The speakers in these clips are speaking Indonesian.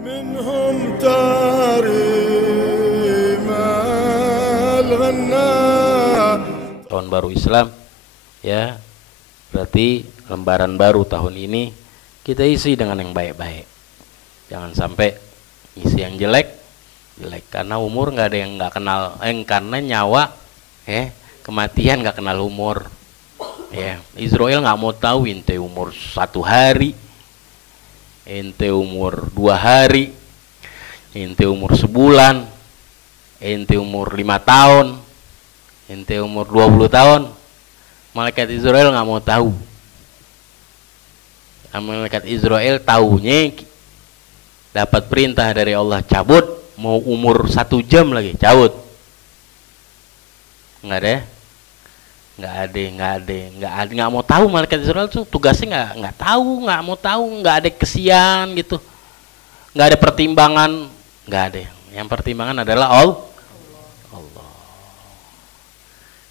منهم تاريما الغنى. Tahun baru Islam ya, berarti lembaran baru tahun ini kita isi dengan yang baik-baik. Jangan sampai isi yang jelek, karena umur nggak ada yang nggak kenal, karena nyawa kematian nggak kenal umur. Ya, Israel nggak mau tahu ente umur 1 hari, ente umur 2 hari, ente umur sebulan, ente umur 5 tahun, ente umur 20 tahun. Malaikat Israel nggak mau tahu. Malaikat Israel tahunya dapat perintah dari Allah cabut, mau umur 1 jam lagi cabut. Nggak mau tahu. Malaikat Israel tuh tugasnya nggak tahu, nggak mau tahu, nggak ada kesian gitu, nggak ada pertimbangan, nggak ada. Yang pertimbangan adalah Allah.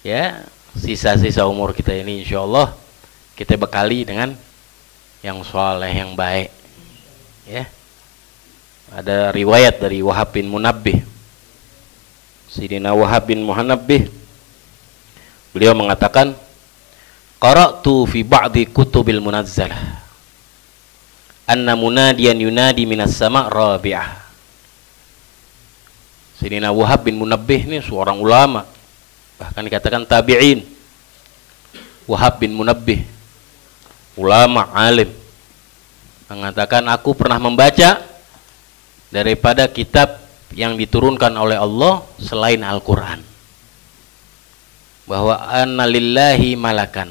Ya, sisa-sisa umur kita ini insya Allah kita bekali dengan yang soleh, yang baik. Ya, ada riwayat dari Wahab bin Munabbih, Sayyidina Wahab bin Munabbih, beliau mengatakan, qara'tu fi ba'di kutubil munazzalah anna munadiyan yunadi minas sama' rabi'ah. Sayyidina Wahab bin Munabbih ini seorang ulama, bahkan dikatakan tabi'in. Wahab bin Munabbih, ulama alim, mengatakan, aku pernah membaca daripada kitab yang diturunkan oleh Allah selain Al-Quran, bahwa anna lillahi malakan,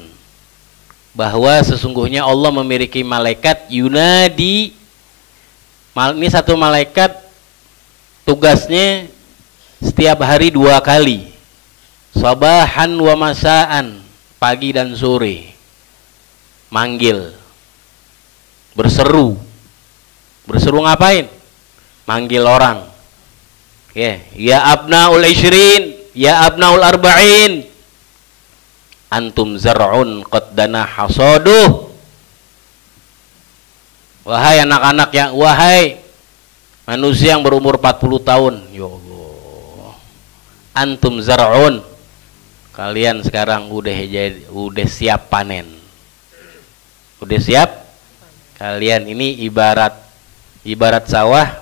bahwa sesungguhnya Allah memiliki malaikat yunadi. Ini satu malaikat tugasnya setiap hari 2 kali, sabahan wa masaan, pagi dan sore, manggil, berseru ngapain? Manggil orang. Ya abnaul ishrin, ya abnaul arba'in, antum zar'un qad dana hasaduh. Wahai anak-anak yang, wahai manusia yang berumur 40 tahun, ya Allah, antum zar'un, kalian sekarang udah siap panen. Udah siap? Kalian ini ibarat sawah,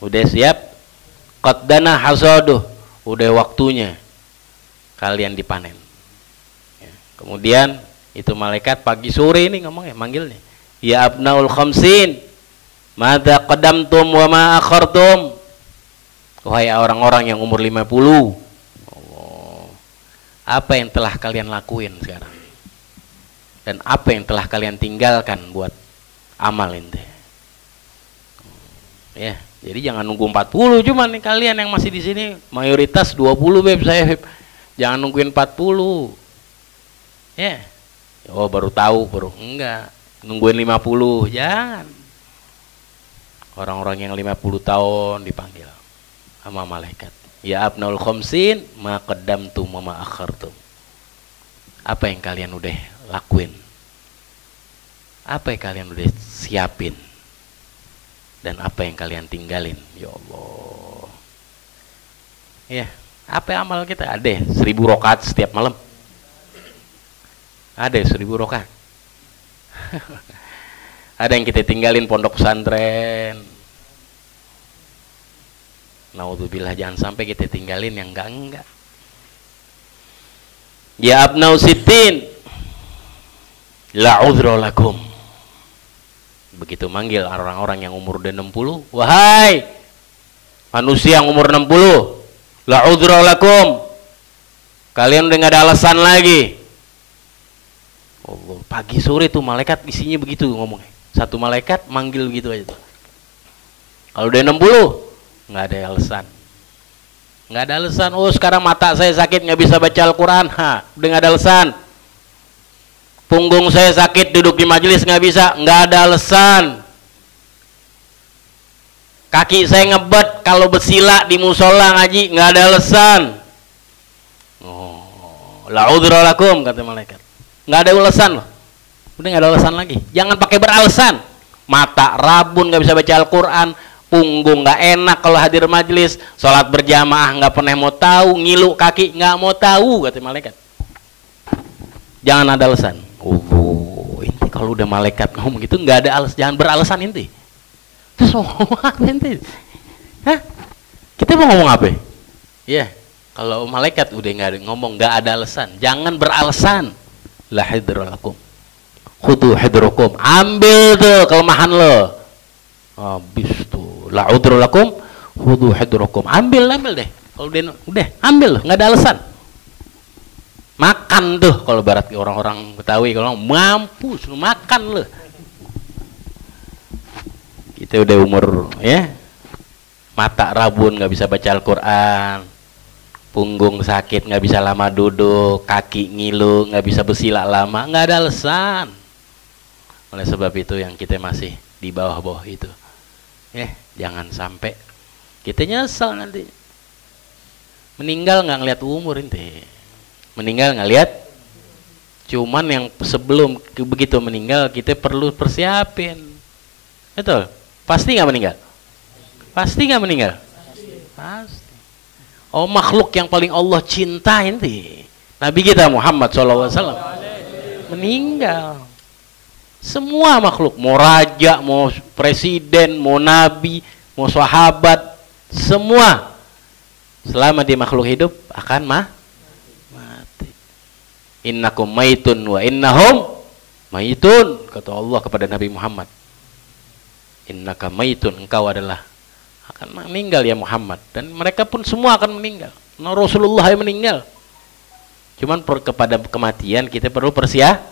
udah siap. Qad dana hasaduh, udah waktunya kalian dipanen. Ya. Kemudian itu malaikat pagi sore ini ngomongnya, manggilnya, ya abnaul khamsin, madza qadamtum wa ma akhartum. Wahai orang-orang yang umur 50, apa yang telah kalian lakuin sekarang? Dan apa yang telah kalian tinggalkan buat amal ente? Ya, jadi jangan nunggu 40, cuman nih kalian yang masih di sini mayoritas 20 saya jangan nungguin 40. Ya. Oh, baru tahu, enggak. Nungguin 50, jangan. Orang-orang yang 50 tahun dipanggil sama malaikat. Ya abnaul khamsin, ma qaddamtum wa ma akhartum. Apa yang kalian udah lakuin? Apa yang kalian udah siapin? Dan apa yang kalian tinggalin? Ya Allah. Ya, apa amal kita? Ada 1000 rakaat setiap malam. Ada 1000 rakaat. Ada yang kita tinggalin pondok pesantren. Naudzubillah, jangan sampai kita tinggalin yang enggak. Ya abnau sittin, la udhra lakum. Begitu manggil orang-orang yang umur udah 60, wahai manusia yang umur 60, la udhra lakum, kalian udah gak ada alasan lagi. Allah, pagi sore tuh malaikat isinya begitu ngomongnya. Satu malaikat manggil begitu aja tuh. Kalau udah 60, nggak ada alasan, nggak ada alasan. Oh, sekarang mata saya sakit nggak bisa baca Al-Quran, udah nggak ada alasan. Punggung saya sakit duduk di majelis nggak bisa, nggak ada alasan. Kaki saya ngebet kalau bersila di musola ngaji, nggak ada alasan. Oh, la udhra lakum, kata malaikat, nggak ada alasan loh. Udah nggak ada alasan lagi. Jangan pakai beralasan. Mata rabun nggak bisa baca Al-Quran, punggung nggak enak kalau hadir majelis, sholat berjamaah nggak pernah mau tahu, ngilu kaki nggak mau tahu, kata malaikat. Jangan ada alasan. Inti kalau udah malaikat ngomong gitu nggak ada alasan, jangan beralasan inti. Terus ngomong apa inti? Hah? Kita mau ngomong apa? Iya, kalau malaikat udah nggak ada ngomong, nggak ada alasan, jangan beralasan. La hidralakum, khudu hidrakum, ambil tuh kelemahan lo. Habis tuh, la hidralakum, khudu hidrakum, ambil deh. Kalau udah ambil, nggak ada alasan. Makan tuh, kalau barat orang-orang Betawi kalau mampus lu makan lo. Kita udah umur ya, mata rabun nggak bisa baca Al-Quran, punggung sakit nggak bisa lama duduk, kaki ngilu nggak bisa bersila lama, nggak ada alasan. Oleh sebab itu yang kita masih di bawah-bawah itu, jangan sampai kita nyesal nanti. Meninggal nggak ngeliat umur ente, meninggal nggak lihat. Cuman yang sebelum begitu meninggal kita perlu persiapin, betul? Pasti nggak meninggal? Pasti nggak meninggal? Pasti. Oh, makhluk yang paling Allah cinta ini Nabi kita Muhammad SAW meninggal. Semua makhluk, mau raja, mau presiden, mau nabi, mau sahabat, semua selama dia makhluk hidup akan mati. Innakum maitun wa innahum maitun, kata Allah kepada Nabi Muhammad. Innaka maitun, engkau adalah akan meninggal ya Muhammad, dan mereka pun semua akan meninggal. Nah, Rasulullah yang meninggal. Cuman kepada kematian kita perlu persiapan.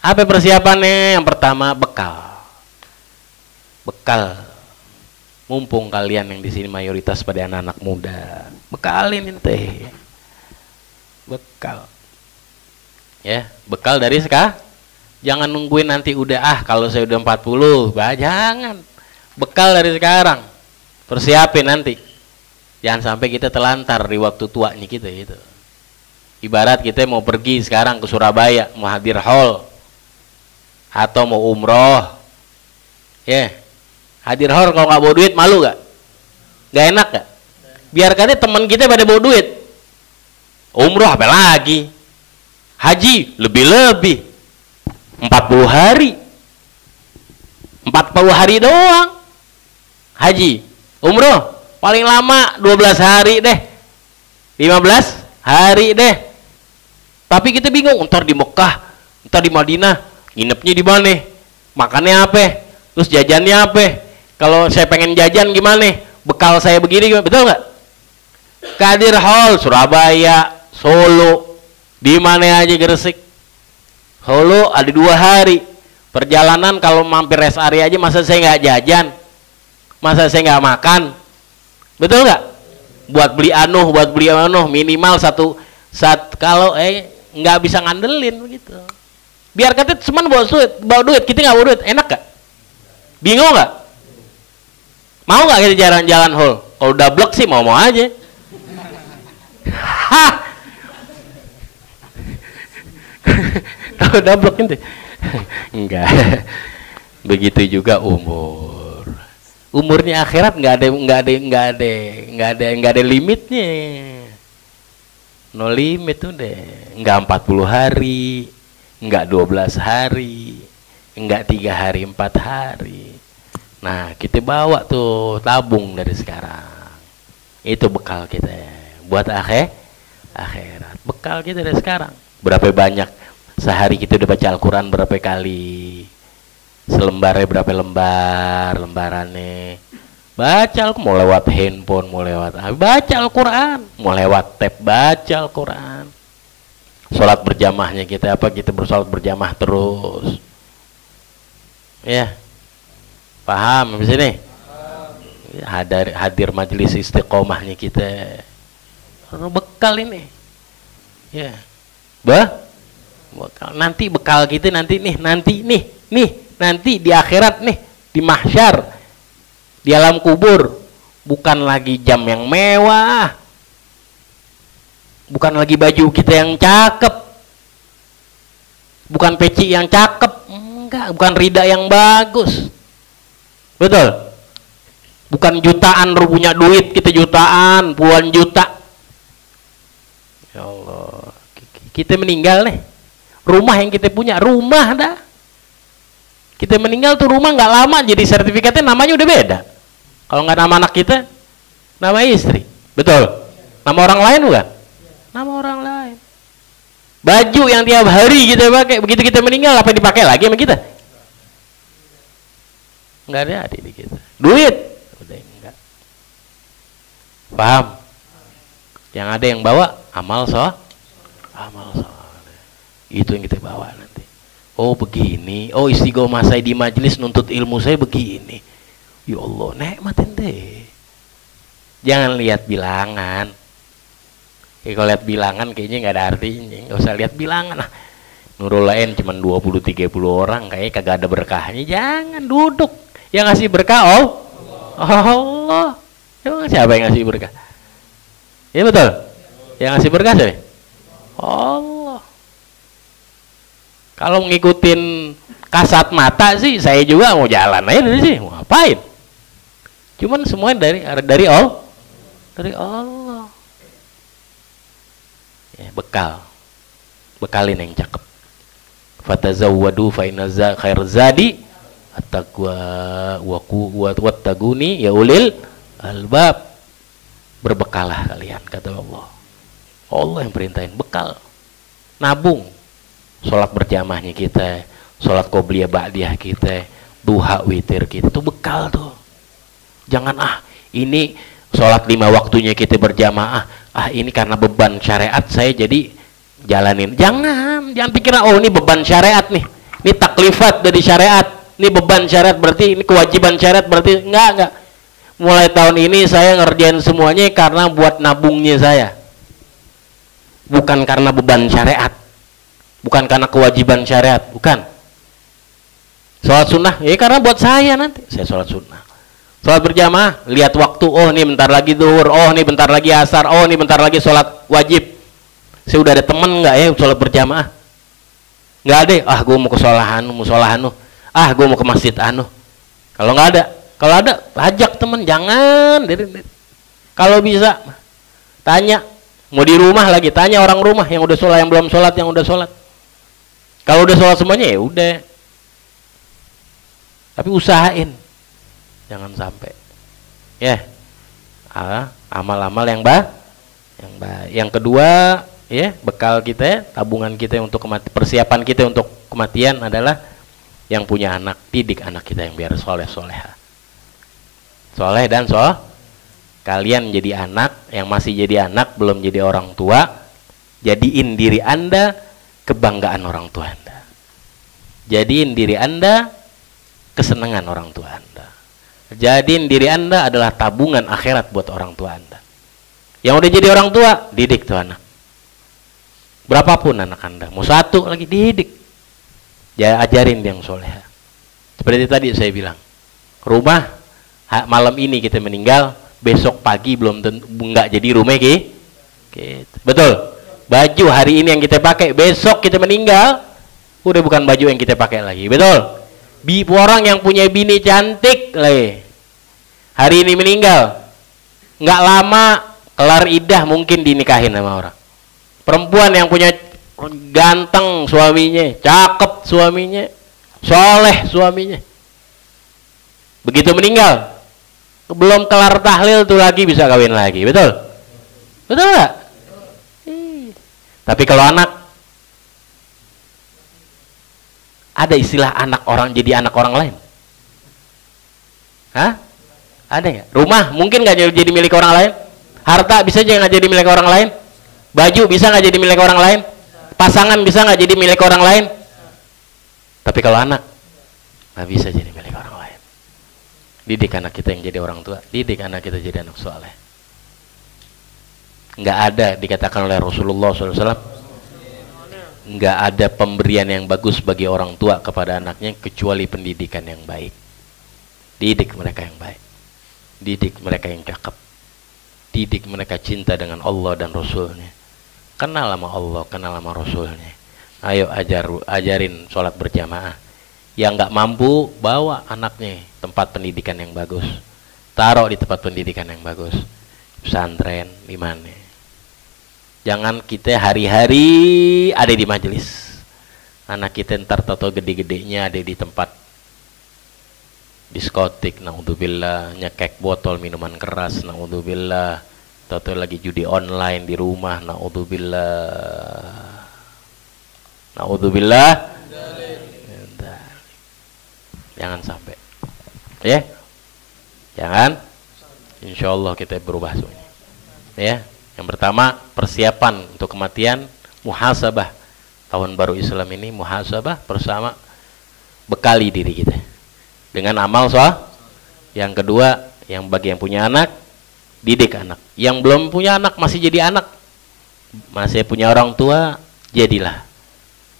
Apa persiapannya? Yang pertama bekal. Mumpung kalian yang di sini mayoritas pada anak-anak muda, bekalin ente. Bekal. Ya, bekal dari sekarang. Jangan nungguin nanti udah kalau saya udah 40, jangan. Bekal dari sekarang, persiapin nanti. Jangan sampai kita telantar di waktu tuanya kita gitu. Ibarat kita mau pergi sekarang ke Surabaya, mau hadir haul atau mau umroh, hadir haul kalau nggak bawa duit malu gak? Gak enak gak? Biarkan teman kita pada bawa duit. Umroh apa lagi? Haji lebih-lebih 40 hari. 40 hari doang haji. Umroh paling lama 12 hari deh, 15 hari deh. Tapi kita bingung, ntar di Mekah, ntar di Madinah, nginepnya di mana, makannya apa, terus jajannya apa. Kalau saya pengen jajan gimana, bekal saya begini gimana? Betul nggak? Kadir Hall Surabaya, Solo, di mana aja, Gresik, Solo ada 2 hari perjalanan. Kalau mampir rest area aja masa saya nggak jajan, masa saya nggak makan, betul nggak? Buat beli minimal satu kalau nggak bisa ngandelin begitu. Biar kata cuman bawa duit, kita nggak bawa duit, enak gak? Bingung nggak? Mau nggak kita jalan-jalan hall? Kalau udah blok sih mau aja. Kalau udah blok itu enggak. Begitu juga umurnya akhirat nggak ada limitnya. No limit tuh deh. Enggak 40 hari, enggak 12 hari, enggak 3 hari, 4 hari. Nah, kita bawa tuh tabung dari sekarang. Itu bekal kita buat akhirat. Bekal kita dari sekarang. Berapa banyak sehari kita udah baca Al-Quran berapa kali? Selembarnya berapa lembarannya? Baca mau lewat handphone, mau lewat baca Al-Quran, mau lewat tab baca Al-Quran. Sholat berjamaahnya kita bersolat berjamaah terus. Ya, paham di sini? Hadir majelis istiqomahnya kita. Bekal ini, ya, nanti bekal kita nanti di akhirat nih, di mahsyar, di alam kubur, bukan lagi jam yang mewah, bukan lagi baju kita yang cakep, bukan peci yang cakep, enggak, bukan rida yang bagus, Betul. Bukan jutaan punya duit, kita jutaan, puluhan juta. Ya Allah, kita meninggal nih. Rumah yang kita punya, rumah dah. Kita meninggal tuh rumah nggak lama jadi sertifikatnya namanya udah beda. Kalau nggak nama anak kita, nama istri. Betul. Nama orang lain bukan? Nama orang lain. Baju yang tiap hari kita pakai, begitu kita meninggal apa dipakai lagi sama kita? Nggak ada di kita. Duit udah enggak. Paham? Yang ada yang bawa amal soleh. Itu yang kita bawa nanti. Oh begini, oh istiqomah saya di majelis nuntut ilmu saya begini. Ya Allah, nikmatin deh. Jangan lihat bilangan. Kalau lihat bilangan kayaknya nggak ada artinya. Nggak usah lihat bilangan. Nurul lain cuma 20-30 orang, kayaknya kagak ada berkahnya. Jangan duduk. Yang ngasih berkah Allah. Emang siapa yang ngasih berkah? Ya betul. Yang ngasih berkah siapa? Allah. Kalau ngikutin kasat mata sih, saya juga mau jalan aja dari sini. Mau ngapain? Cuman semuanya dari Allah. Dari Allah. Ya, bekalin yang cakep. Fatazawwadu fa inna khair zadi at-taqwa wa wattaquni ya ulil albab. Berbekalah kalian, kata Allah. Allah yang perintahin bekal. Nabung. Sholat berjamaahnya kita, sholat qobliyah ba'diyah kita, duha witir kita, itu bekal tuh. Jangan ini sholat 5 waktunya kita berjamaah, ini karena beban syariat saya jadi jalanin. Jangan pikir ini beban syariat nih, ini taklifat dari syariat, ini beban syariat berarti ini kewajiban syariat berarti enggak. Mulai tahun ini saya ngerjain semuanya karena buat nabungnya saya, bukan karena beban syariat, bukan karena kewajiban syariat, bukan. Sholat sunnah ya karena buat saya nanti saya sholat sunnah. Sholat berjamaah, lihat waktu, ini bentar lagi zuhur, ini bentar lagi asar, ini bentar lagi sholat wajib. Saya udah ada temen nggak ya sholat berjamaah? Nggak ada. Gue mau ke musholahanu, gue mau ke masjid anu. Kalau nggak ada, kalau ada ajak temen, jangan. Kalau bisa tanya, mau di rumah lagi tanya orang rumah yang udah sholat, yang belum sholat, yang udah sholat. Kalau udah sholat semuanya ya udah. Tapi usahain. Jangan sampai. Ya. Amal-amal yang baik. Yang kedua, ya, bekal kita, tabungan kita untuk persiapan kita untuk kematian adalah yang punya anak, didik anak kita yang biar soleh-soleha. Soleh dan kalian jadi anak, yang masih jadi anak, belum jadi orang tua, jadiin diri Anda kebanggaan orang tua Anda. Jadiin diri Anda kesenangan orang tua Anda. Jadiin diri Anda adalah tabungan akhirat buat orang tua Anda. Yang udah jadi orang tua, didik tuh anak. Berapapun anak Anda, mau satu lagi didik. Ajarin dia yang soleh. Seperti tadi saya bilang, rumah malam ini kita meninggal, besok pagi belum tentu nggak jadi rumah gitu. Betul. Baju hari ini yang kita pakai, besok kita meninggal, udah bukan baju yang kita pakai lagi. Betul. Orang yang punya bini cantik, hari ini meninggal, nggak lama kelar idah mungkin dinikahin sama orang. Perempuan yang punya ganteng suaminya, cakep suaminya, soleh suaminya, begitu meninggal, belum kelar tahlil tuh lagi bisa kawin lagi. Betul? Betul nggak? Tapi kalau anak, ada istilah anak orang jadi anak orang lain? Hah? Ada nggak? Rumah mungkin nggak jadi milik orang lain? Harta bisa aja nggak jadi milik orang lain? Baju bisa nggak jadi milik orang lain? Pasangan bisa nggak jadi milik orang lain? Tapi kalau anak nggak bisa jadi milik orang lain. Didik anak kita yang jadi orang tua, didik anak kita jadi anak soleh. Nggak ada dikatakan oleh Rasulullah SAW, nggak ada pemberian yang bagus bagi orang tua kepada anaknya kecuali pendidikan yang baik. Didik mereka yang baik, didik mereka yang cakep, didik mereka cinta dengan Allah dan Rasulnya, kenal sama Allah, kenal sama Rasulnya. Ayo ajarin sholat berjamaah. Yang nggak mampu, bawa anaknya tempat pendidikan yang bagus, taruh di tempat pendidikan yang bagus, pesantren di mana. Jangan kita hari-hari ada di majelis, anak kita ntar tato gede-gedenya ada di tempat diskotik, naudzubillah, nyekek botol minuman keras, naudzubillah, tato lagi judi online di rumah, naudzubillah, naudzubillah. Jangan sampai, ya, jangan. Insya Allah kita berubah semuanya. Ya, yang pertama persiapan untuk kematian, muhasabah. Tahun baru Islam ini muhasabah bersama, bekali diri kita dengan amal soleh. Yang kedua, yang bagi yang punya anak, didik anak. Yang belum punya anak, masih jadi anak, masih punya orang tua, jadilah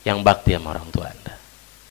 yang bakti sama orang tua Anda.